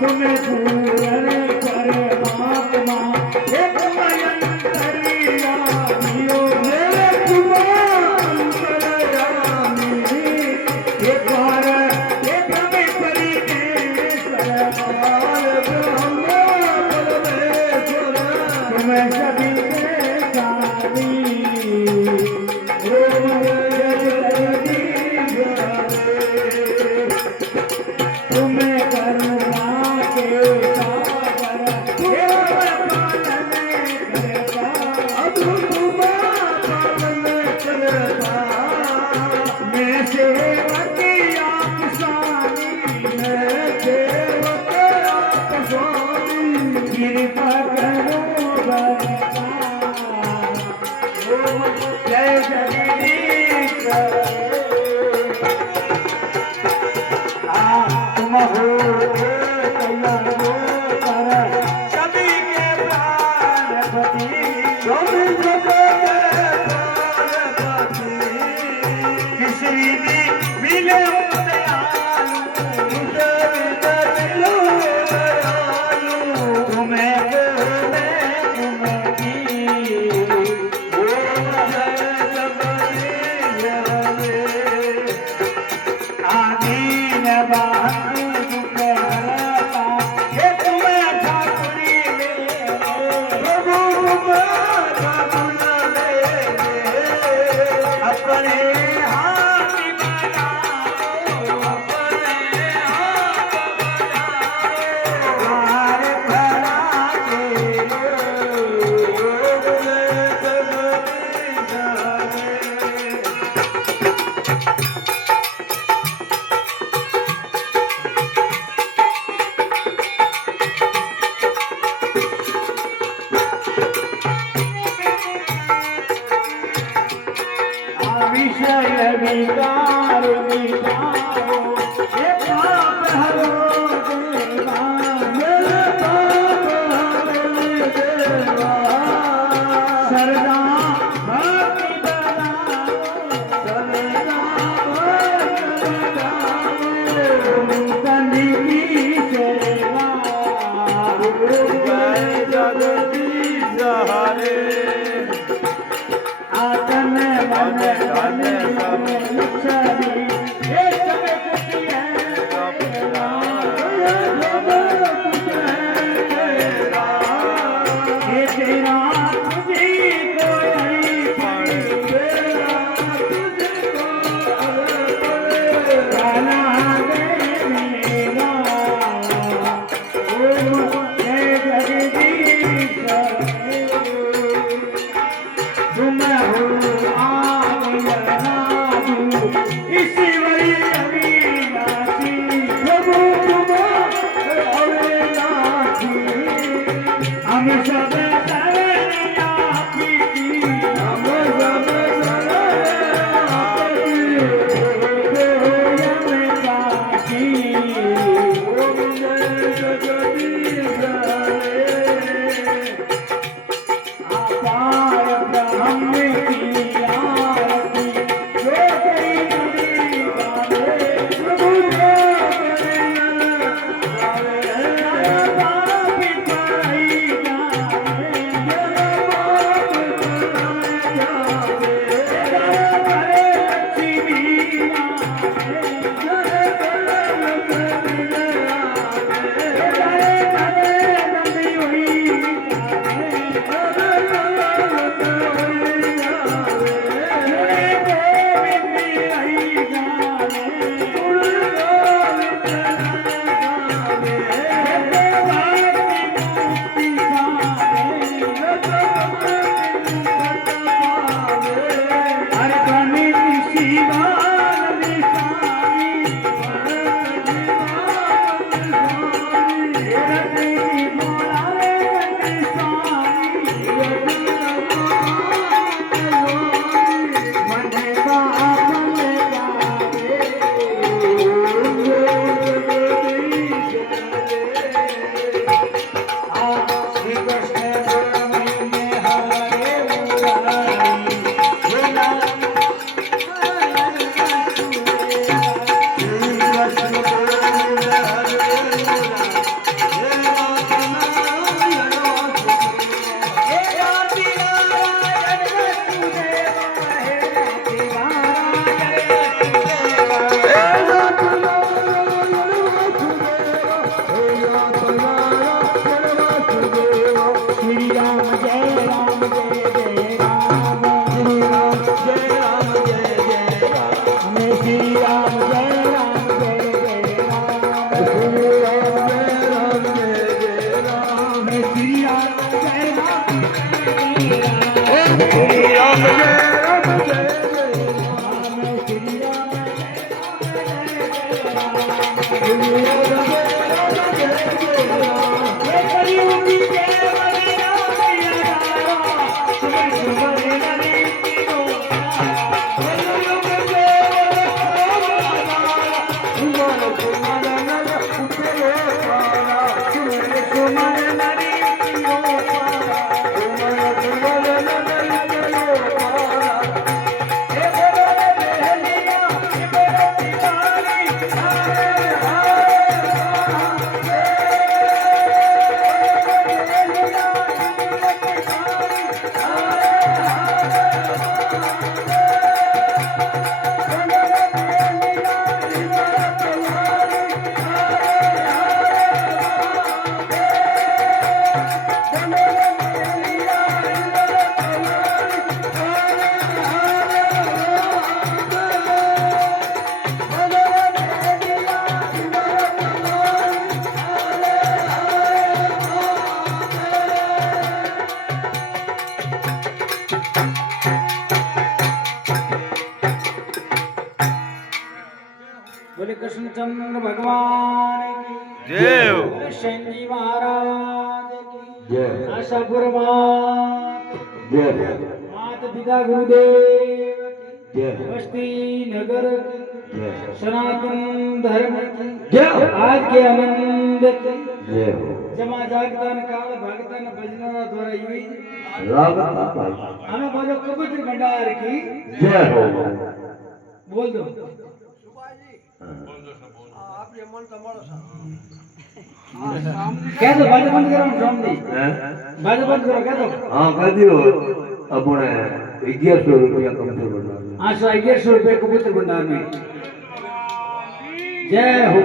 तुम्हें पूरन परमात्मा एक अंतर्यामी हो मेरे तुम अंतर्यामी एक बार एक में परी के सरकार ब्रह्म परमेश्वर तुम्हें सभी के स्वामी ओम जगदीश तुम्हें करुणा के सागर हे पालन करता अब तुम पालन करता मैं सेवक आप स्वामी मैं सेवक आप स्वामी कृपा करो बरसा ओम जय जगदीश तुम हो सभी के प्राणपति किसी भी मिले तुम्हें विषय विकार मिटाओ हे पाप हरो देवा मेरे पाप हरो देवा सरदा भक्ति बनाओ सरदा भक्ति बनाओ तनि की सेवा जय जगदीश हरे आतन मन धन सब छवि ये सब कुछ है तेरा सब कुछ है तेरा ये तेरा तुझी को नहीं पड़े तेरा तुझको गाना दे मेरा ओम जय जगदीश तुम हो ईश्वरी अविनाशी प्रभु तुम अविनाशी हम सब शरण आपकी हम सब शरण आपकी बोले कृष्णचंद्र भगवान की जय हो। बोले शनि महाराज की जय। आशापुर मात जय माता पिता गुरुदेव की जय बस्ती नगर की जय सनातन धर्म की जय आज के आनंद की जय हो जमा जागतान काल भगतान भजनों द्वारा युवी राम हमें बोलो कबूतर भंडार की जय हो बोल दो कह दो बाजा बंद करो स्वामी बाजा बंद करो कह दो हाँ कह दियो अपने 1100 रुपया कबूतर भंडार 1100 रुपये कबूतर भंडार में जय हो